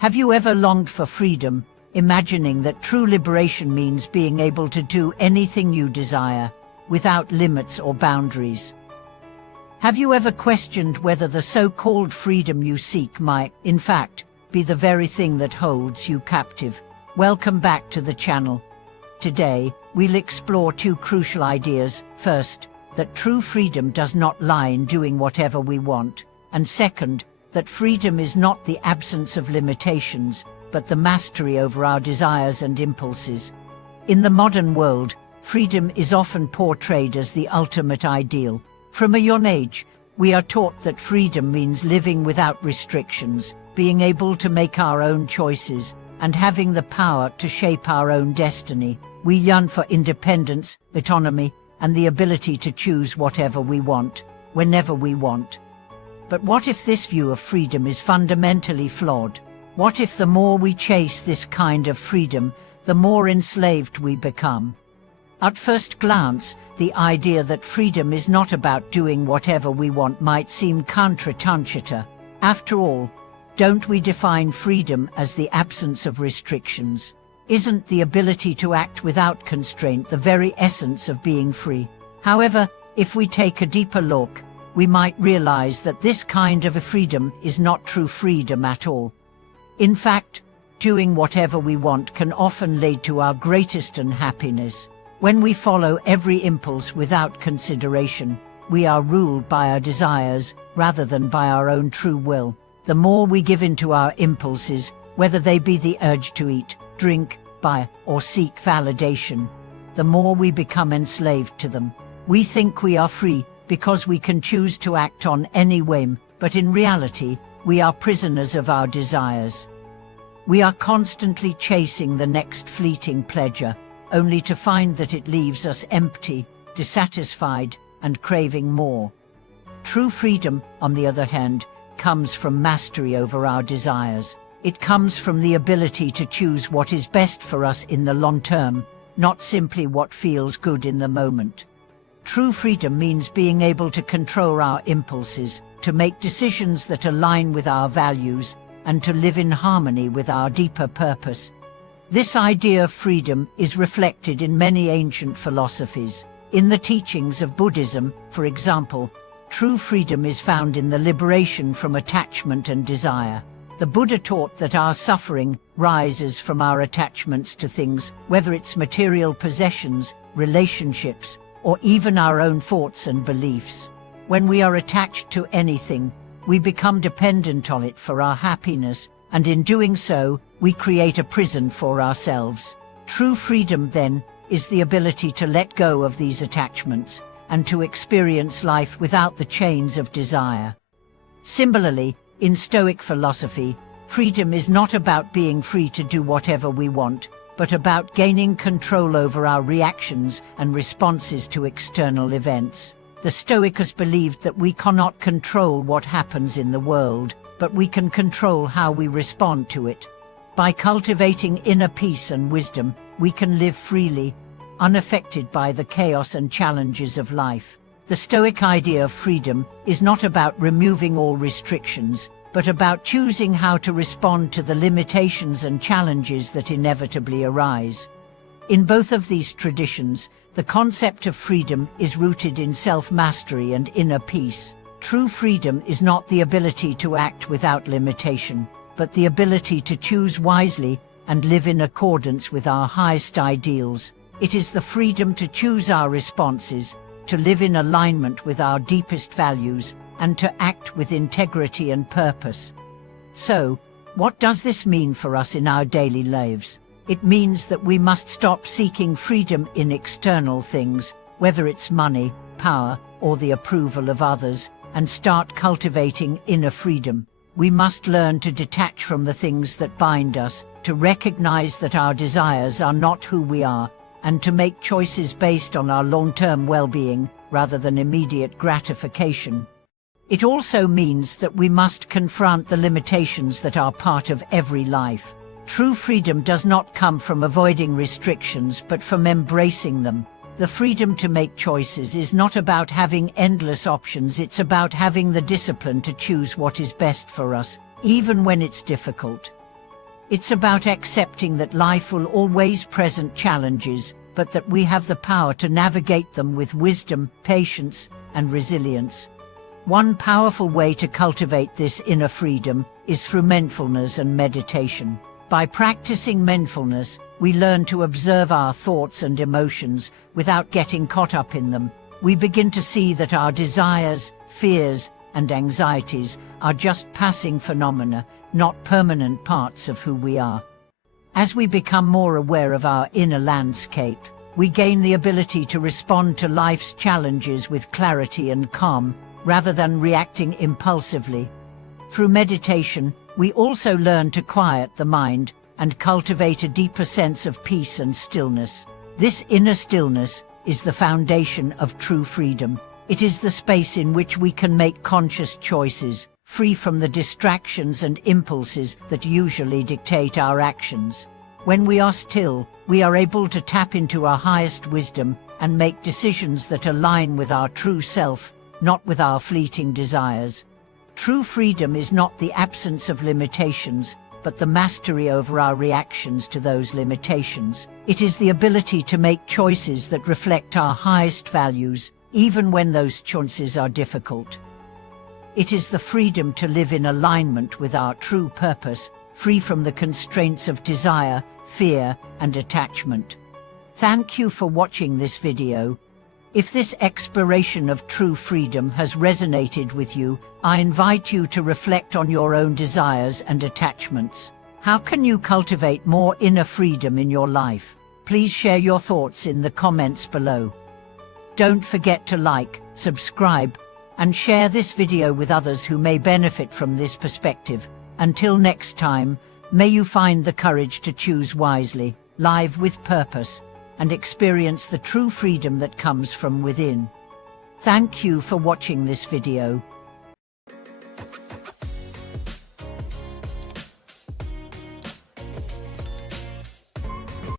Have you ever longed for freedom, imagining that true liberation means being able to do anything you desire, without limits or boundaries? Have you ever questioned whether the so-called freedom you seek might, in fact, be the very thing that holds you captive? Welcome back to the channel. Today, we'll explore two crucial ideas. First, that true freedom does not lie in doing whatever we want, and second, that freedom is not the absence of limitations, but the mastery over our desires and impulses. In the modern world, freedom is often portrayed as the ultimate ideal. From a young age, we are taught that freedom means living without restrictions, being able to make our own choices, and having the power to shape our own destiny. We yearn for independence, autonomy, and the ability to choose whatever we want, whenever we want. But what if this view of freedom is fundamentally flawed? What if the more we chase this kind of freedom, the more enslaved we become? At first glance, the idea that freedom is not about doing whatever we want might seem counterintuitive. After all, don't we define freedom as the absence of restrictions? Isn't the ability to act without constraint the very essence of being free? However, if we take a deeper look, we might realize that this kind of a freedom is not true freedom at all. In fact, doing whatever we want can often lead to our greatest unhappiness. When we follow every impulse without consideration, we are ruled by our desires rather than by our own true will. The more we give in to our impulses, whether they be the urge to eat, drink, buy, or seek validation, the more we become enslaved to them. We think we are free because we can choose to act on any whim, but in reality, we are prisoners of our desires. We are constantly chasing the next fleeting pleasure, only to find that it leaves us empty, dissatisfied, and craving more. True freedom, on the other hand, comes from mastery over our desires. It comes from the ability to choose what is best for us in the long term, not simply what feels good in the moment. True freedom means being able to control our impulses, to make decisions that align with our values, and to live in harmony with our deeper purpose. This idea of freedom is reflected in many ancient philosophies. In the teachings of Buddhism, for example, true freedom is found in the liberation from attachment and desire. The Buddha taught that our suffering rises from our attachments to things, whether it's material possessions, relationships, or even our own thoughts and beliefs. When we are attached to anything, we become dependent on it for our happiness, and in doing so, we create a prison for ourselves. True freedom, then, is the ability to let go of these attachments and to experience life without the chains of desire. Similarly, in Stoic philosophy, freedom is not about being free to do whatever we want, but about gaining control over our reactions and responses to external events. The Stoics believed that we cannot control what happens in the world, but we can control how we respond to it. By cultivating inner peace and wisdom, we can live freely, unaffected by the chaos and challenges of life. The Stoic idea of freedom is not about removing all restrictions, but about choosing how to respond to the limitations and challenges that inevitably arise. In both of these traditions, the concept of freedom is rooted in self-mastery and inner peace. True freedom is not the ability to act without limitation, but the ability to choose wisely and live in accordance with our highest ideals. It is the freedom to choose our responses, to live in alignment with our deepest values, and to act with integrity and purpose. So, what does this mean for us in our daily lives? It means that we must stop seeking freedom in external things, whether it's money, power, or the approval of others, and start cultivating inner freedom. We must learn to detach from the things that bind us, to recognize that our desires are not who we are, and to make choices based on our long-term well-being rather than immediate gratification. It also means that we must confront the limitations that are part of every life. True freedom does not come from avoiding restrictions but from embracing them. The freedom to make choices is not about having endless options, it's about having the discipline to choose what is best for us, even when it's difficult. It's about accepting that life will always present challenges, but that we have the power to navigate them with wisdom, patience, and resilience. One powerful way to cultivate this inner freedom is through mindfulness and meditation. By practicing mindfulness, we learn to observe our thoughts and emotions without getting caught up in them. We begin to see that our desires, fears, and anxieties are just passing phenomena, not permanent parts of who we are. As we become more aware of our inner landscape, we gain the ability to respond to life's challenges with clarity and calm, rather than reacting impulsively. Through meditation, we also learn to quiet the mind and cultivate a deeper sense of peace and stillness. This inner stillness is the foundation of true freedom. It is the space in which we can make conscious choices, free from the distractions and impulses that usually dictate our actions. When we are still, we are able to tap into our highest wisdom and make decisions that align with our true self, not with our fleeting desires. True freedom is not the absence of limitations, but the mastery over our reactions to those limitations. It is the ability to make choices that reflect our highest values, even when those choices are difficult. It is the freedom to live in alignment with our true purpose, free from the constraints of desire, fear, and attachment. Thank you for watching this video. If this exploration of true freedom has resonated with you, I invite you to reflect on your own desires and attachments. How can you cultivate more inner freedom in your life? Please share your thoughts in the comments below. Don't forget to like, subscribe, and share this video with others who may benefit from this perspective. Until next time, may you find the courage to choose wisely, live with purpose, and experience the true freedom that comes from within. Thank you for watching this video.